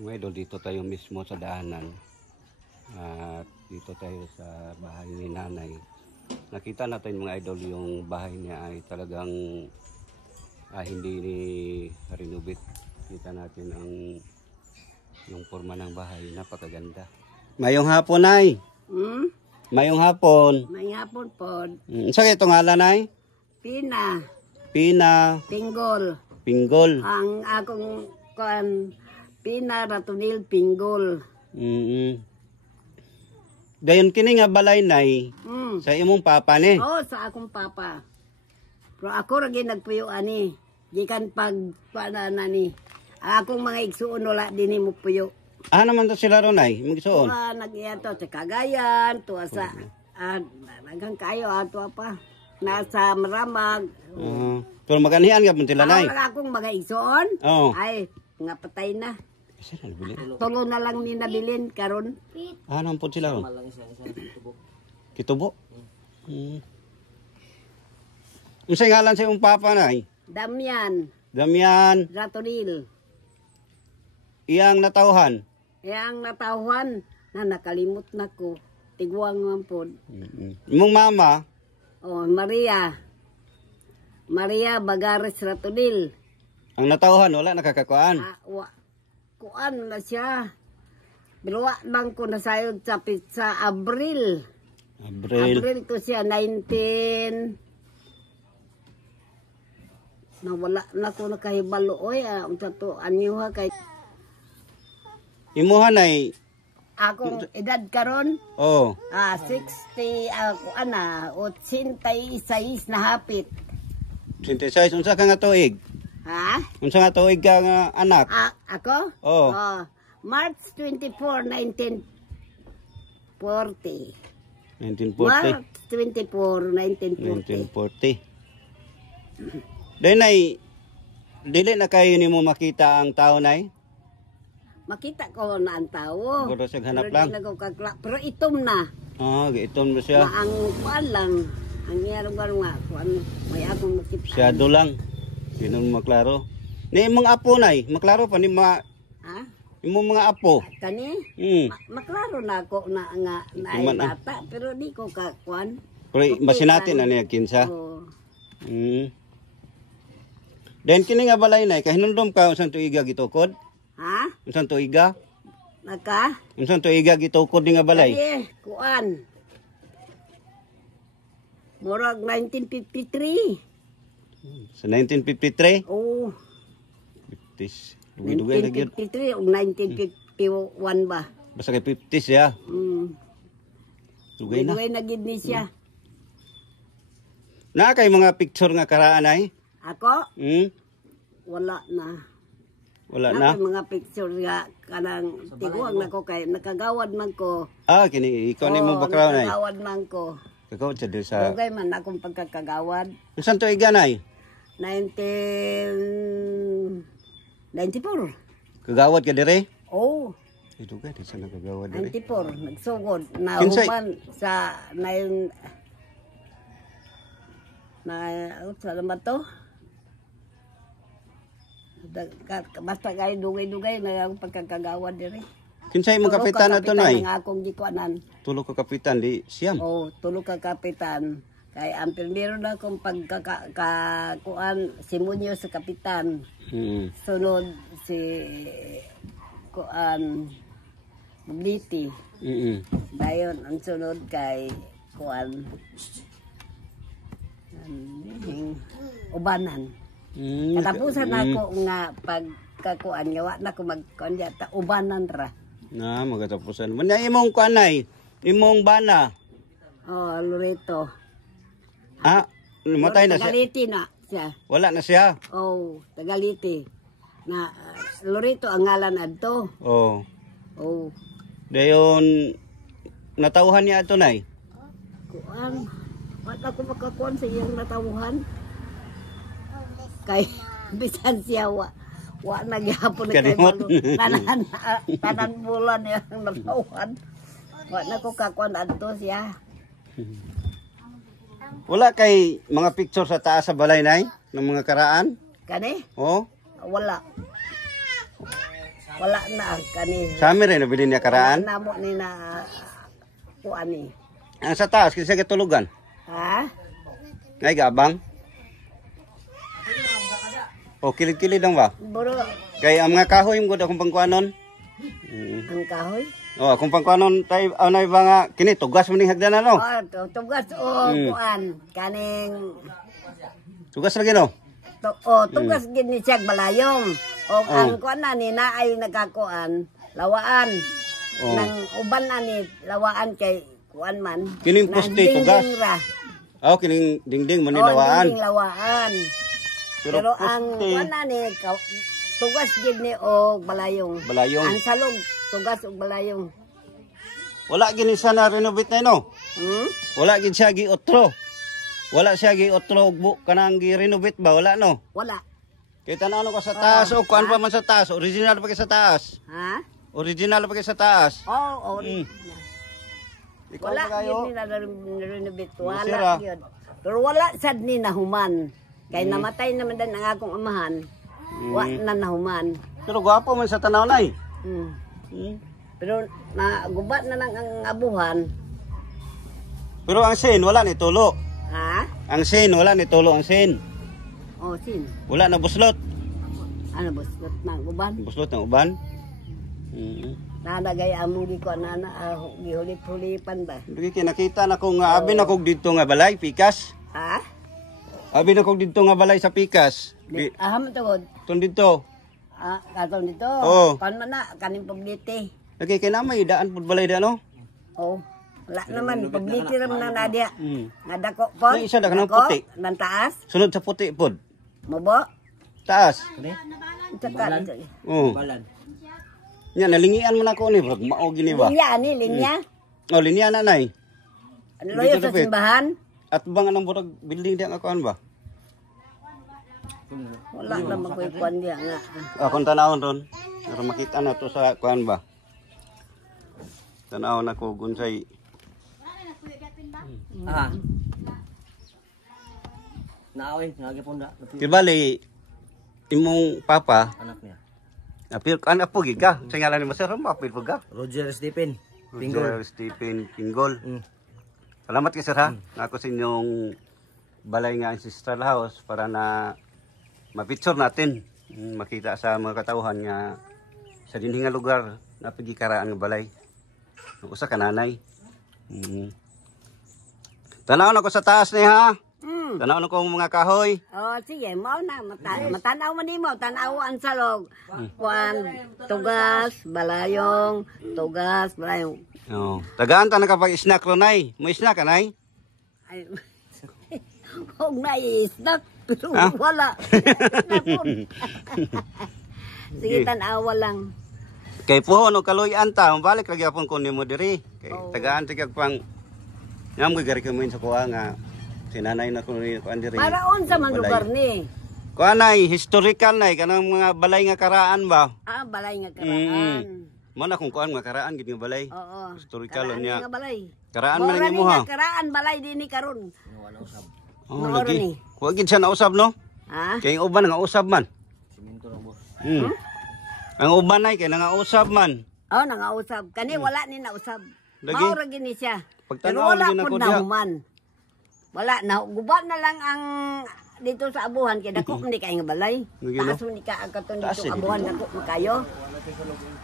Mga idol, dito tayo mismo sa daanan. At dito tayo sa bahay ni nanay. Nakita natin mga idol, yung bahay niya ay talagang hindi ni renovate. Kita natin ang yung forma ng bahay, napakaganda. Mayong hapon, Nay. Mayong hapon. Mayong hapon po. Sa ito ngalan, Nay? Pina. Pina. Pinggol. Pinggol. Ang akong Pina Ratonil Pinggol. Dayon kini nga balay, Nay. Sa imong papa ni. Oo, sa akong papa. Pero ako rin nagpuyo ani. Gikan pag paana ni. Akong mga igsuon wala din mo puyo. Naman to sila ron, Nay? Magsuon? Nag-iyato sa Cagayan, tuwa sa nagang kayo, ato pa. Nasa Maramag. Pero maganihan ka sila, Nay? Wala akong mga igsuon. Oo. Ay, nga patay na. Tulo na lang ni nabilin karon. Ano po sila ron? Kitubo? Unsay ngalan sa iyong papa, Nay? Damian. Damian. Ratonil. Iyang natauhan. Yang natauhan na nakalimot na ko. Tiguang man po. Imong mama? Oh, Maria. Maria Bagares Ratonil. Ang natauhan, wala nakakakuan. Kuan na siya. Biluwa lang ko nasayod sa pizza Abril. Abril ko siya 19. Nawala na ko nakahibalo oy. Unsa to anyo ha kay Imuha, Nay. akong edad karon. Oh. 60 ako 86 na hapit. 26 unsa ka nga tuig? Ha? Unsa nga tuig ka nga anak? Ako? Oh. March 24, 1940. 1940. March 24, 1940. 1940. Nay, dili na kayo nimo makita ang tao, Nay? Makita ko na ang tao. Puro siya hanap Pero lang. di na ko pero itom na. Giiton mo siya. Ang kuan lang. Ang iyarong nga. Kuan, may akong makita. Siyado lang. Sino maklaro? Ni imong apo, Nay, maklaro pa ni Ha? imong mga apo. Kani? Maklaro na ako na nga naay bata. Pero di ko kakuan. Pero masinatin na niya kinsa. Oo. Then kini nga balay, Nay, kahinundom ka unsang tuiga gitukod? Ha? Unsang tuiga? Naka? Unsang tuiga gitukod ni nga balay? Kani, kuan. Murag 1953. Sa 1953? Oo. 50s. Dugay-dugay na gyud. 1953 o 1951 ba? Basta kay 50s ya. Dugay na. Dugay na gid ni siya. Na kay mga picture nga karaan, Nay? Ako? Wala na. Wala na. Ako mga picture nga kanang tiguang na ko kay nakagawad man ko. Kini ikaw ni mo background, Nay. Nakagawad man ko. Ikaw sa sa. Dugay man akong pagkakagawad. Unsang tuiga, Nay? 1994. Kagawad ka dire? Oh, Dugay di sa nagagawad dire. 94 nagsugod na Kinsay? human sa sa naman to. Basta kayo dugay-dugay na akong pagkakagawad dire. Kinsay imong kapitan ato, Nay? Nga akong gikuanan. Tulo ka kapitan di siyam. Oh, tulo ka kapitan. Kay ang primero na akong pagkakakuan si Munyo sa kapitan. Sunod si kuan Mobility. Dayon ang sunod kay kuan Ubanan. Katapusan ako nga pagkakuan nga wa na ko magkuan ta ubanan ra. Magatapusan. Muna imong kuan, Nay? Imong bana? Oh, Loreto. Namatay na siya. Tagaliti na siya. Wala na siya. Oh, Tagaliti. Na Loreto ang ngalan adto. Oh. Oh. Dayon natauhan niya ato, Nay? Kuan. Wat ako makakuan sa iyang natawuhan. Kay bisan siya wa nagyapon na kay Kalimot. tanan bulan yang natawuhan. Wa na ko kakuan adto siya. Wala kay mga picture sa taas sa balay, Nay? Ng mga karaan? Kani? Oh? Wala. Wala na kani. Sa amin rin, nabili niya karaan. Wala na mo ni na kuan ni. Ang sa taas, kasi katulugan. Ha? Ngay gabang. O, kilid-kilid lang ba? Buro Kaya ang mga kahoy, yung good akong pangkuanon. ang kahoy. O, akong pangkuanon, tayo, na iba nga, kini, tugas mo ning hagdanan, no? Tugas o kuan kaning Tugas lagi, no? tugas gid ni siya balayong. O ang kuan na ni na ay nagkakuan lawaan. Nang uban na ni lawaan kay kuan man. Kining poste, tugas. O, kining dingding, manilawaan. Dingding lawaan. Pero ang kuan na ni tugas gid ni og balayong. Balayong. Ang salog tugas og balayong. Wala gini siya na renovate na, no? Wala gini siya gi-otro. Wala siya gi-otro, kanang gi-renovate ba? Wala, no? Wala. Kita na ano ka sa taas, o kuan pa man sa taas. Original pa kayo sa taas. Ha? Original pa kayo sa taas. Oh, Ikaw wala pa kayo. yun ni na-renovate. Sira. Wala yun. Pero wala sad ni nahuman. Kaya namatay naman din ang akong amahan. Wala na nahuman. Pero gwapo man sa tanaw na, Pero nagubat na lang ang abuhan. Pero ang sin, wala ni tulo. Ha? Ang sin, wala ni tulo ang sin. O, sin. Wala na buslot. Ano ba? Na guban? Buslot ng uban. Nanagay among ko na gihulip-hulipan ba? Hindi kinakita na kung abi na kog dito nga balay, pikas. Ha? Abi na kog dito nga balay sa pikas. Aham tugod. Tun dito. Katong dito. Oo. Kan man na, kaning pabliti. Lagi kinamay, daan pud balay da, no? Oh. Wala naman, pabliti naman na nadya. Nga dako po. May isa da kanang puti. Nang taas. Sunod sa puti pod. Mabo. Taas. Tsaka. Oo. Nya nalingian mo na ko ni, bro. Mao gini ba? Linya ni, linya. Oh, linya na nay. Ano yun sa simbahan? At bang anong burag building di ang akuan ba? Wala na magkuikuan diya nga. Akong tanawon ron. Pero makita na to sa kuan ba? Tanaw na ko gunsay. Naawin, nagipunda. Tibali imong papa, Anak niya. apil kan apo giga. Sa ngalan ni Maser, apil po ga. Roger Stephen. Roger Stephen Pinggol. Salamat kay sir ha. Ako sa inyong balay nga ancestral house para na mapicture natin. Makita sa mga katauhan nga sa dinhi nga lugar na pagikaraan nga balay. Usa ka nanay. Tanaw na ko sa taas ni ha. Tanaw na ko ang mga kahoy. Oh, sige, mao na matanaw man nimo, tanaw ang salog. Kuan, tugas, balayong, tugas, balayong. Oh, tagaan ta na kapag snack ro nay. Mo snack ka nay? Ay. Huwag na i-snack, pero Ha? wala. Sige, tanawa lang. Kay puhon o kaluyan ta, mabalik lagi apon ko nimo diri. Kay tagaan ti kag pang ngam ko gari mo sa kuha nga sinanay na ko ni kuan diri. Para unsa man lugar ni? Kuan nay historical nay kanang mga balay nga karaan ba? Balay nga karaan. Mo na kung kuan nga karaan gid nga balay. Oo. Historical Karaan niya. nga balay. Karaan man Mora nimo ni ha. nga karaan balay dinhi karon. Oh, Nooro lagi. ni. Wa gid siya nausab no? Ha? Kay uban nga usab man. Siminto lang boss. Ang uban nay kay nangausab man. Oh, nangausab. Kani wala ni nausab. Lagi? Maura gini siya. Pero Pagtanaw wala lagi na po ko diha. nahuman. Wala na gubat na lang ang dito sa abuhan kay dako hindi kay nga balay. Lagi, no? Taas mo ni ka katon Taas, dito eh, abuhan dako makayo.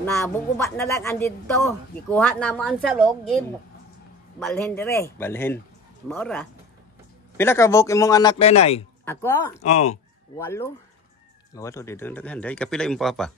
Na bugubat na lang ang dito. Gikuha na mo ang salog, balhin dire. Balhin. Maura. Pila ka buok imong anak nay? Ako, Oh. 8. Wato dito daghan day kapila imong papa.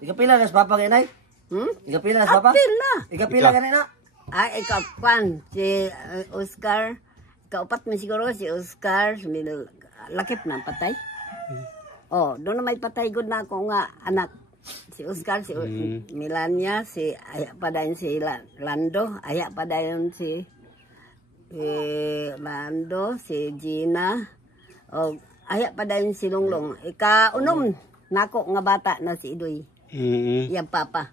Ikapila na sa papa kay nay? Ikapila na sa papa? Apil na. Ikapila ka na. Ay, ikaw, Pan, si Oscar, kaupat mo siguro si Oscar, lakip na patay. Oh, doon na may patay good na ako nga anak. Si Oscar, si Melania, si aya pa dayon si Lando, aya pa dayon si Lando, si Gina, o aya pa dayon si Longlong. Ika-unom nako nga bata na si Idoy. Yang papa.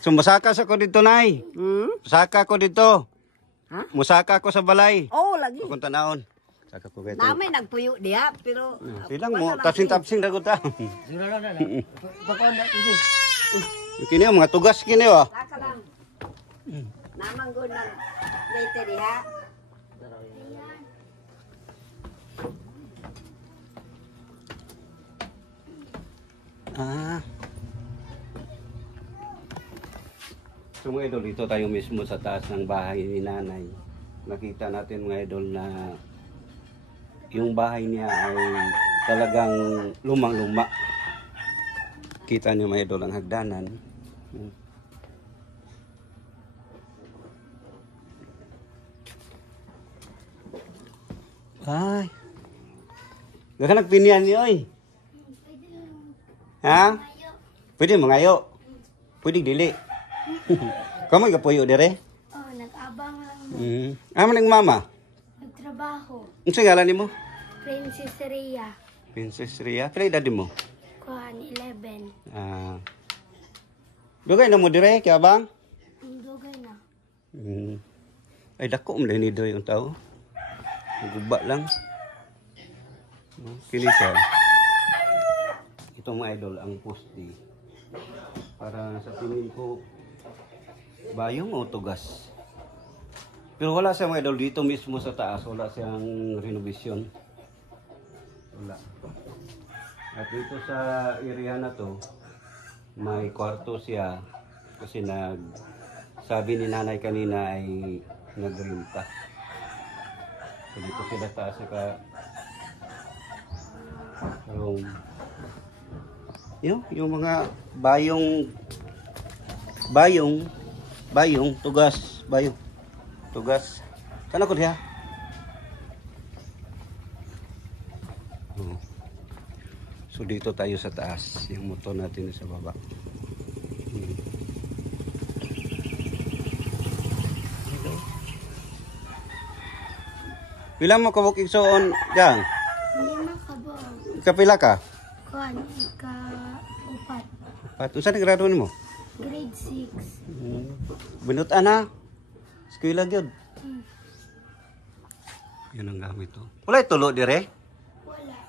So musaka sa ko dito nay. Musaka ko dito. Ha? Musaka ko sa balay. Oh, lagi. Kung tanawon. Saka ko kay Namay nagpuyo diha, pero... silang mo, tapsing-tapsing dagot ta. Siguro na. Pagkaon na kasi. Kini oh, mga tugas kini oh. Saka lang. Namang gunang later diha. Ah. So mga idol, dito tayo mismo sa taas ng bahay ni nanay. Nakita natin mga idol na yung bahay niya ay talagang lumang-luma. Kita niyo mga idol ang hagdanan. Ay. Gaka nagpinian niyo oy. Ha? Pwede mangayo. Pwede dili. Kamu igapuyo dire? Oh, nag-abang lang. Amo ning mama. Nagtrabaho. Unsa ngalan nimo? Princess Rhea. Princess Ria. Pila edad mo? Kuhan 11. Ah. Dugay na mo dire kay abang? Ang dugay na. Ay dako man ni doy yung tao. Guba lang. Kini siya. Ito mga idol ang poste. Para sa tingin ko bayong o tugas. Pero wala siya mga idol dito mismo sa taas. Wala siyang renovation. Wala. At dito sa area na to, may kwarto siya kasi sabi ni nanay kanina ay nagrenta. So dito sila taas sa room. Yung mga bayong tugas. Sana ko diha. So dito tayo sa taas, yung motor natin sa baba. Pila mo ka bukig soon, Gang? 5 ka buong. Kapila ka? Kuhan, ika-4. Unsa na grado nimo? Grade 6. Binutan na. Eskwela gyud. Yan ang gamit to. Wala tulo dire? Wala.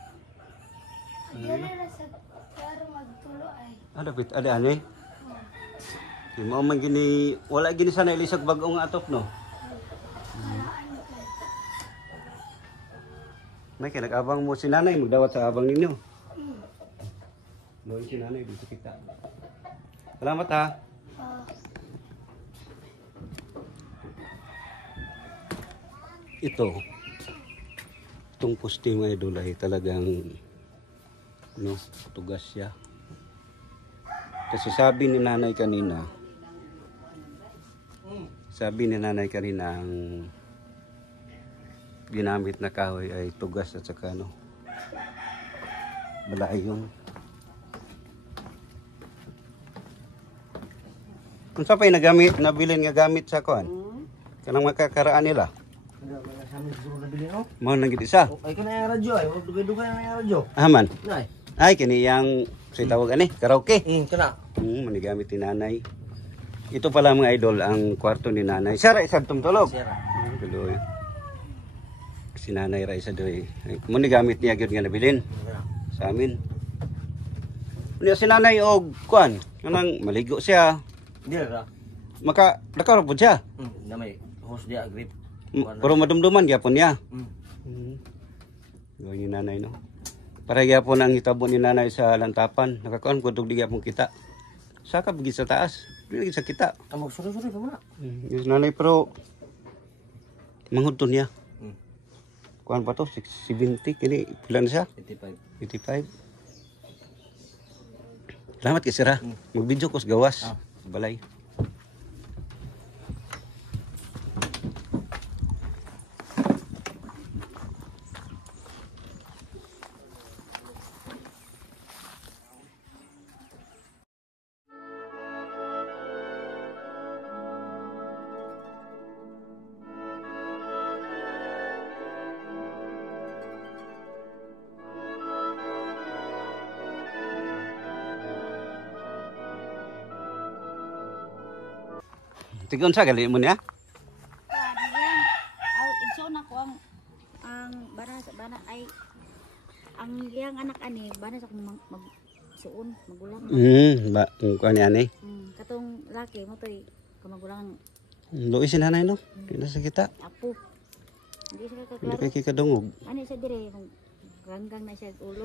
Dili ra sa klaro magtulo ay. Dapat ada ani. Di mo man gini wala gini sana ilisag bag-o nga atop no. May kaya nag-abang mo si nanay, magdawat sa abang ninyo. Doon si nanay, dito kita. Salamat ha. Itong poste mga idol ay talagang tugas siya. Kasi sabi ni nanay kanina ang ginamit na kahoy ay tugas at saka balayong. Kung sa pa'y nabilin nga gamit sa kuan? Kanang makakaraan nila? Sa amin siguro nabili no? Mahal nang gid isa. Ay ka na yung radyo ay. Huwag dugay-dugay na yung radyo. Aman. Nay. Ay kini yang sa tawag ani, karaoke. Kana. Manigamit ni nanay. Ito pala mga idol ang kwarto ni nanay. Siya ra isang tumtulog. Sira. Tuloy. Si nanay ra isa doy. Muni gamit niya gyud nga nabilin sa amin. Unya si nanay og kuan, kanang maligo siya. Dili ra. Nakaro pud siya. Na may host dia grip. Pero madumduman gyapon niya. Gawin ni nanay no. Para gyapon ang hitabo ni nanay sa lantapan. Nakakuan kudog di gyapon kita. Saka bigi sa taas. Dili sa kita. Amog suri-suri pa muna. Yung nanay pero manghudton niya. Kuan pa to 70 kini pila na siya? 85. Salamat kay sira. Mag-video ko sa gawas. Balay. Tigon sa gali mo niya? Igsoon ako ang baral. magsuon, magulang. Ba, kuan ni ani. Katong laki mo toy kamagulang Luis si nanay no. Di na sa kita. apo. Hindi siya Hindi kaklaro. kay kadungog. Ano siya dire ranggang na siya ulo.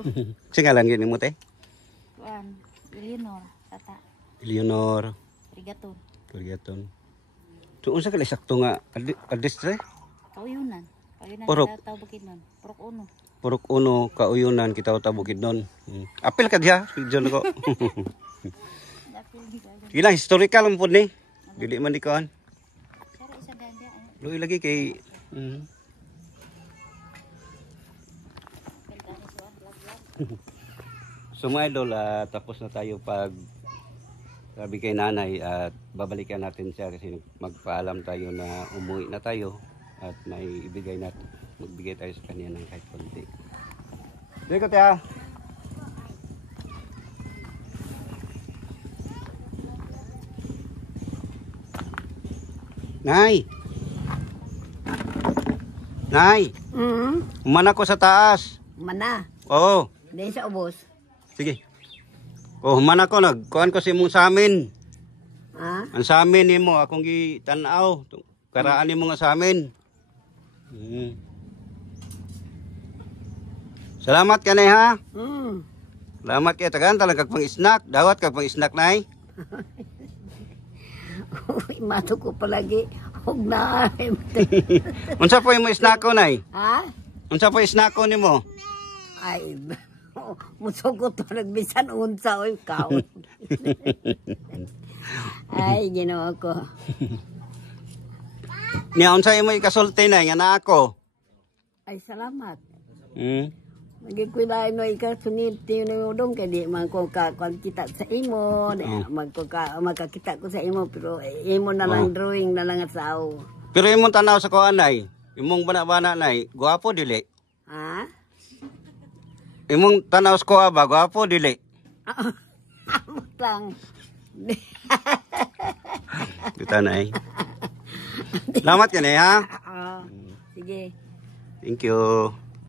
Singalan gini mo te? Kuan, Eleanor, tata, Leonor Rigaton, Purgaton. So unsa kay sakto nga adistre? Kauyunan. Kauyunan Purok. kita tawag bukidnon. Purok uno. Purok uno kauyunan kita tabukid nun. Apil ka diha, John ko. Dapil di ka. Ilang historical mo pud ni. Dili man di kuan. Sara isa ganda. Luy lagi kay So mga idol, tapos na tayo pag sabi kay nanay at babalikan natin siya kasi magpaalam tayo na umuwi na tayo at may ibigay natin, magbigay tayo sa kanya ng kahit konti. Dito ko tiya. Nay! Nay! Umana ko sa taas. Mana? Oo. Hindi siya ubos. Sige. Oh, man ako nagkuhan ko si mong sa amin. Ha? Ang sa amin nimo akong gitanaw. Karaan nimo nga sa amin. Salamat ka nay ha. Salamat kay tagaan talaga pang snack. Dawat kag pang snack nay. Uy, mato ko palagi. Huwag na. Unsa po imo snack ko nay? Ha? Unsa po snack ko nimo? Ay, musugot to nagbisan unsa oy kaon. Ay, ginawa ko. Niya unsa imo ikasulti nay nga naa ako? Ay, salamat. Hmm. Magikuilay no ikasunit yung udong kay di man ko kita sa imo, magkakita ko sa imo pero imo na lang drawing na lang sa aw. Pero imong tanaw sa kuan nay, imong bana-bana nay, gwapo dili. Ha? Imong tanaw sa kuha ba, gwapo dili. Amot lang. Dito nay. Salamat ka nay ha. Sige. Thank you.